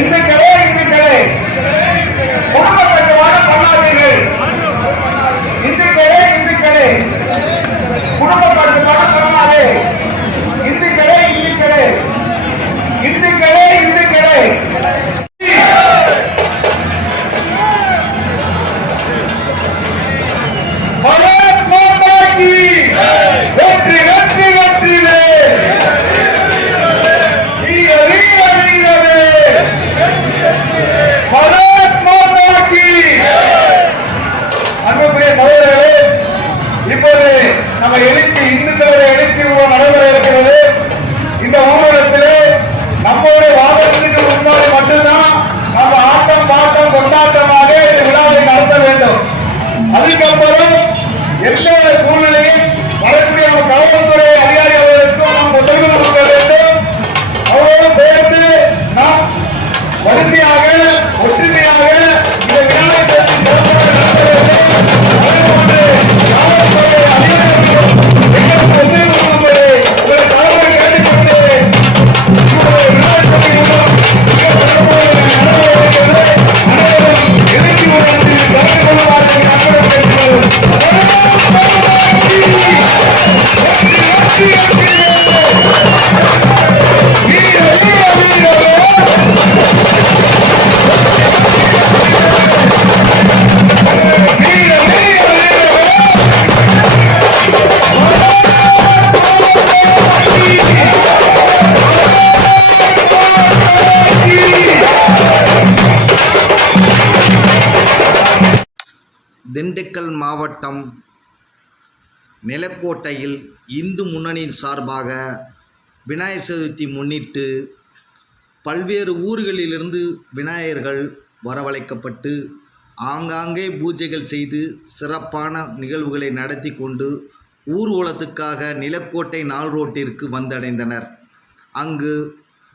இந்துக்களே இந்துக்களே குடும்ப கட்டுவாடு பண்ணாதீர்கள். இந்துக்களே இந்துக்களே குடும்ப கட்டுப்பாடு பண்ணாதே. இந்துக்களே இந்துக்களே இந்துக்களே இந்துக்களே நம்ம எழுச்சி இந்துக்களுடைய எழுச்சி நடைபெற இருக்கிறது. இந்த ஊர்வலத்திலே நம்முடைய வாதத்துக்கு முன்னாடி மட்டும்தான் நம்ம ஆட்டம் பாட்டம் கொண்டாட்டமாக இந்த விழாவை நடத்த வேண்டும். அதுக்கப்புறம் எல்லா சூழ்நிலையும் வரக்கூடிய காவல்துறை அதிகாரி அவர்களுக்கும் நாம் ஒத்துழைப்பு கொடுக்க வேண்டும். அவரோடு சேர்ந்து நாம் வரிசையாக ஒற்றுமையாக இந்த விழாவை நடத்த வேண்டும். திண்டுக்கல் மாவட்டம் நிலக்கோட்டையில் இந்து முன்னணியின் சார்பாக விநாயகர் சதுர்த்தி முன்னிட்டு பல்வேறு ஊர்களிலிருந்து விநாயகர்கள் வரவழைக்கப்பட்டு ஆங்காங்கே பூஜைகள் செய்து சிறப்பான நிகழ்வுகளை நடத்தி கொண்டு ஊர்வலத்துக்காக நிலக்கோட்டை நாள் ரோட்டிற்கு வந்தடைந்தனர். அங்கு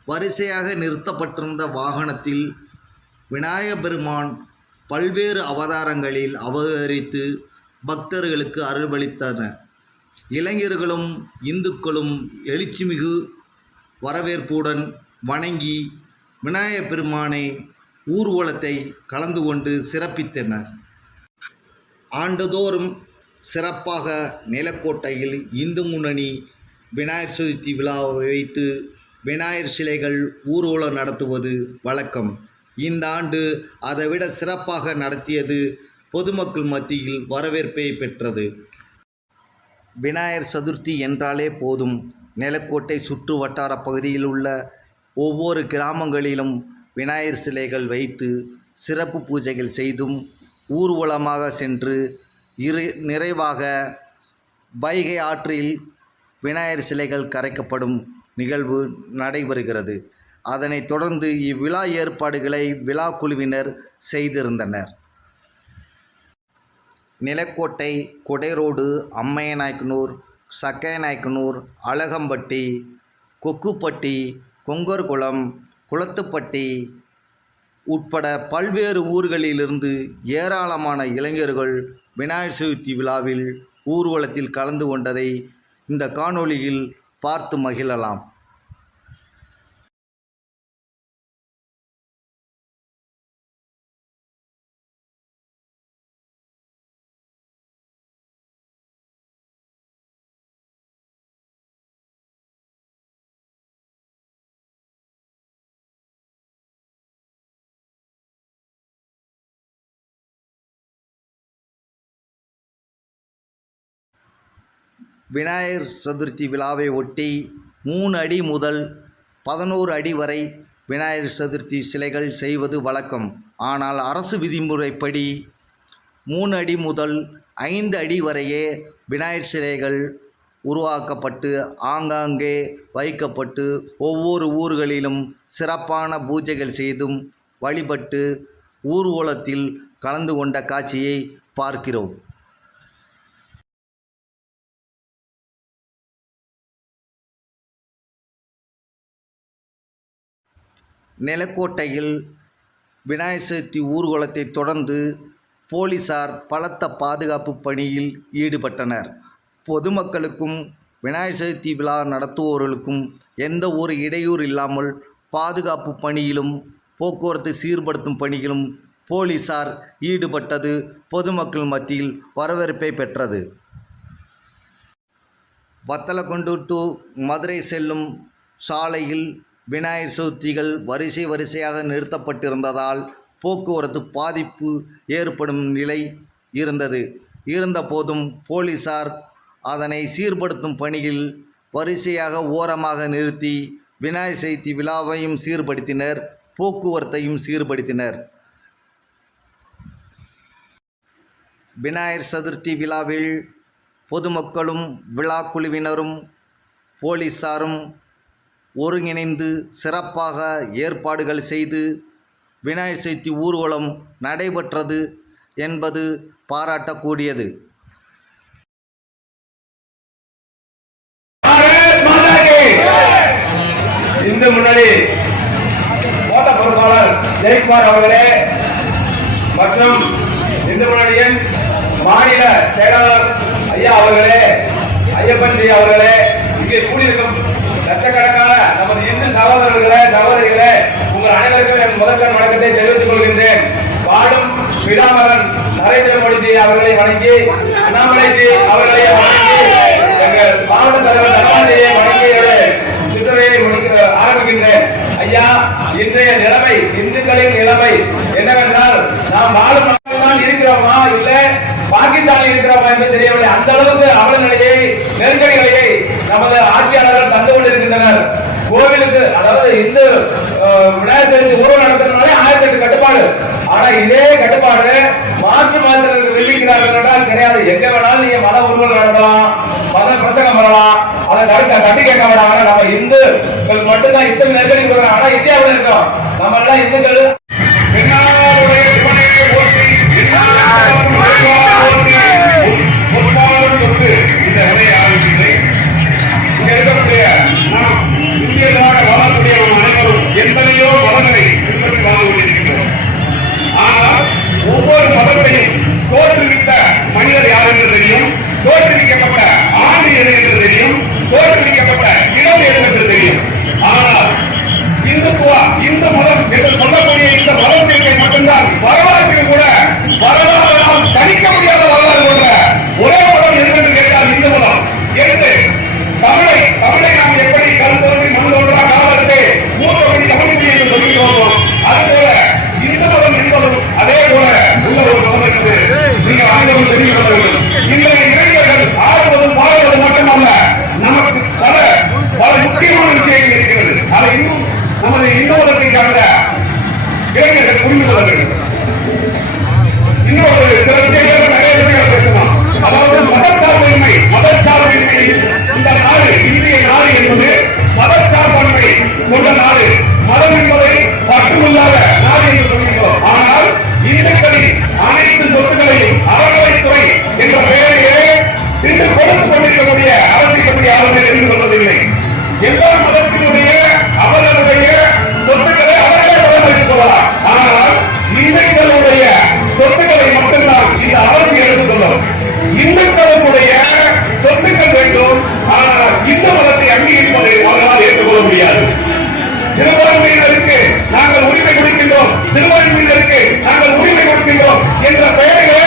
வரிசையாக நிறுத்தப்பட்டிருந்த வாகனத்தில் விநாயகப் பெருமான் பல்வேறு அவதாரங்களில் அவதரித்து பக்தர்களுக்கு அருள்வளித்தனர். இளைஞர்களும் இந்துக்களும் எழுச்சிமிகு வரவேற்புடன் வணங்கி விநாயகப் பெருமானை ஊர்வலத்தை கலந்து கொண்டு சிறப்பித்தனர். ஆண்டுதோறும் சிறப்பாக நிலக்கோட்டையில் இந்து முன்னணி விநாயகர் சதுர்த்தி விழாவை வைத்து விநாயகர் சிலைகள் ஊர்வலம் நடத்துவது வழக்கம். இந்த ஆண்டு அதைவிட சிறப்பாக நடத்தியது பொதுமக்கள் மத்தியில் வரவேற்பை பெற்றது. விநாயகர் சதுர்த்தி என்றாலே போதும், நிலக்கோட்டை சுற்று வட்டார பகுதியில் உள்ள ஒவ்வொரு கிராமங்களிலும் விநாயகர் சிலைகள் வைத்து சிறப்பு பூஜைகள் செய்தும் ஊர்வலமாக சென்று நிறைவாக வைகை ஆற்றில் விநாயகர் சிலைகள் கரைக்கப்படும் நிகழ்வு நடைபெறுகிறது. அதனைத் தொடர்ந்து இவ்விழா ஏற்பாடுகளை விழா குழுவினர் செய்திருந்தனர். நிலக்கோட்டை கொடைரோடு, அம்மையநாயக்கனூர், சக்கையநாயக்கனூர், அழகம்பட்டி, கொக்குப்பட்டி, கொங்கர்குளம், குளத்துப்பட்டி உட்பட பல்வேறு ஊர்களிலிருந்து ஏராளமான இளைஞர்கள் விநாயகர் சதுர்த்தி விழாவில் ஊர்வலத்தில் கலந்து கொண்டதை இந்த காணொளியில் பார்த்து மகிழலாம். விநாயகர் சதுர்த்தி விழாவை ஒட்டி 3 அடி முதல் 11 அடி வரை விநாயகர் சதுர்த்தி சிலைகள் செய்வது வழக்கம். ஆனால் அரசு விதிமுறைப்படி 3 அடி முதல் 5 அடி வரையே விநாயகர் சிலைகள் உருவாக்கப்பட்டு ஆங்காங்கே வைக்கப்பட்டு ஒவ்வொரு ஊர்களிலும் சிறப்பான பூஜைகள் செய்தும் வழிபட்டு ஊர்வலத்தில் கலந்து கொண்ட காட்சியை பார்க்கிறோம். நிலக்கோட்டையில் விநாயகர் சதுர்த்தி ஊர்வலத்தை தொடர்ந்து போலீசார் பலத்த பாதுகாப்பு பணியில் ஈடுபட்டனர். பொதுமக்களுக்கும் விநாயகர் சதுர்த்தி விழா நடத்துவோர்களுக்கும் எந்த ஒரு இடையூறு இல்லாமல் பாதுகாப்பு பணியிலும் போக்குவரத்து சீர்படுத்தும் பணியிலும் போலீசார் ஈடுபட்டது பொதுமக்கள் மத்தியில் வரவேற்பை பெற்றது. வத்தலக்குண்டு டு மதுரை செல்லும் சாலையில் விநாயகர் சதுர்த்திகள் வரிசையாக நிறுத்தப்பட்டிருந்ததால் போக்குவரத்து பாதிப்பு ஏற்படும் நிலை இருந்தபோதும் போலீசார் அதனை சீர்படுத்தும் பணியில் வரிசையாக ஓரமாக நிறுத்தி விநாயகர் சதுர்த்தி விழாவையும் சீர்படுத்தினர், போக்குவரத்தையும் சீர்படுத்தினர். விநாயகர் சதுர்த்தி விழாவில் பொதுமக்களும் விழா குழுவினரும் போலீசாரும் ஒருங்கிணைந்து சிறப்பாக ஏற்பாடுகள் செய்து விநாயகர் சதுர்த்தி ஊர்வலம் நடைபெற்றது என்பது பாராட்டக்கூடியது. இந்து முன்னணி கோட்ட பொறுப்பாளர் ஜெயக்குமார் அவர்களே மற்றும் இந்து முன்னணியின் மாநில செயலாளர் ஐயா அவர்களே, ஐயப்பன் அவர்களே, இங்கே கூடியிருக்கும் லட்சக்கணக்கான நமது இந்து சகோதரர்களே சகோதரிகளே, உங்கள் அனைவருக்கும் என் முதற்கண் வணக்கத்தை தெரிவித்துக் கொள்கின்றேன். வாழும் பிடாமரன் நரேந்திர மோடிஜி அவர்களை வணங்கி, அண்ணாமலைஜி அவர்களை வணங்கி, எங்கள் மாவட்ட தலைவர் தனபாண்டியை வணங்கி சுற்றுரையை ஆரம்பிக்கின்றேன். ஐயா, இன்றைய நிலைமை, இந்துக்களின் நிலைமை என்னவென்றால், நாம் வாழும் நாட்டில் இருக்கிறோமா இல்ல பாகிஸ்தானில் இருக்கிறோமா என்று தெரியவில்லை. அந்த அளவுக்கு அவல நிலையை, நெருக்கடிகளை நமது ஆட்சியாளர்கள் தந்து கொண்டிருக்கின்றனர். கோவிலுக்கு, அதாவது இந்து விநாயகர் சதுர்த்தி ஊர்வலம் நடத்துறதுனாலே 1008 கட்டுப்பாடு. ஆனா இதே கட்டுப்பாடு மாற்று மதத்தினருக்கு விதிக்கிறார்கள் கிடையாது. எங்க வேணாலும் நீங்க மத ஊர்வலம் நடத்தலாம், மத பிரசங்கம் பண்ணலாம், அதை கட்டி கேட்க வேண்டாம். நம்ம இந்துக்கள் மட்டும்தான் இத்தனை நெருக்கடி கொடுக்குறோம். ஆனா இந்தியாவில் இருக்கோம், நம்ம எல்லாம் இந்துக்கள். இந்த நிலையை ஆரம்பிக்கிறேன். இங்க இருக்கக்கூடிய இந்திய நாடு வாழக்கூடிய அனைவரும் எத்தனையோ மதங்களை பின்பற்றி வாழ்ந்து கொண்டிருக்கின்றோம். ஆனால் ஒவ்வொரு மதத்தையும் தோற்றுவித்த மனிதர் யார் என்று தெரியும், தோற்றுவிக்கப்பட்ட ஆண்டு எது என்று தெரியும், தோற்றுவிக்கப்பட்ட இடம் எது என்று தெரியும். ஆனால் இந்து மதம் என்று சொல்லக்கூடிய இந்த மதத்திற்கு மட்டும்தான் வரலாற்றில் கூட வரலாறு கணிக்க முடியாத வரலாறு கொண்ட ஒரே மதம் எது கேட்டால் இந்து மதம். என்று தமிழை நாம் எப்படி கருத்தொன்றி மனதொன்றா காலத்தை மூத்தபடி தமிழ்ச்சி என்று சொல்லிக்கிறோமோ, அதுபோல இந்து மதம் என்பதும் அதே போல உள்ள ஒரு மதம் என்பது நீங்கள் அனைவரும் தெரிந்து கொள்ள வேண்டும். இன்றைய இளைஞர்கள் ஆடுவதும் பாடுவதும் மட்டுமல்ல, நமக்கு பல முக்கியமான விஷயங்கள் இருக்கிறது. அதை இன்னும் நமது இந்து மதத்தை சார்ந்த இளைஞர்கள் புரிந்து கொள்ள வேண்டும். இன்னொரு சில விஷயங்கள் நிறைய விஷயங்கள் பேசலாம். அதாவது மதச்சார்பின்மை இந்த நாடு, இந்திய நாடு என்பது மதச்சார்பன்மை கொண்ட நாடு. மதம் என்பதை மட்டுமில்லாத நாடு என்று சொல்கிறோம். ஆனால் இந்துக்களின் அனைத்து சொத்துக்களையும் அறநிலைத்துறை என்ற பெயரையே இன்று கொடுத்துக் கொண்டிருக்கக்கூடிய அரசிக்கக்கூடிய ஆளுநர் தெரிந்து கொள்வதில்லை. எல்லா மதத்தினுடைய அவர்களுடைய சொத்துக்களை அவர்களே பராமரித்துக் கொள்ளலாம். ஆனால் இந்துக்களுடைய சொத்துக்களை மட்டும்தான் இந்த அரசு எடுத்துக் கொள்ளும். இந்துக்களுடைய சொத்துக்கள் வேண்டும், ஆனால் இந்து மதத்தை அங்கீகரிப்பதை அவர்களால் ஏற்றுக்கொள்ள முடியாது. சிறுபான்மையினருக்கு நாங்கள் உரிமை கொடுக்கின்றோம், சிறுபான்மையினருக்கு நாங்கள் உரிமை கொடுக்கின்றோம் என்ற பெயர்களை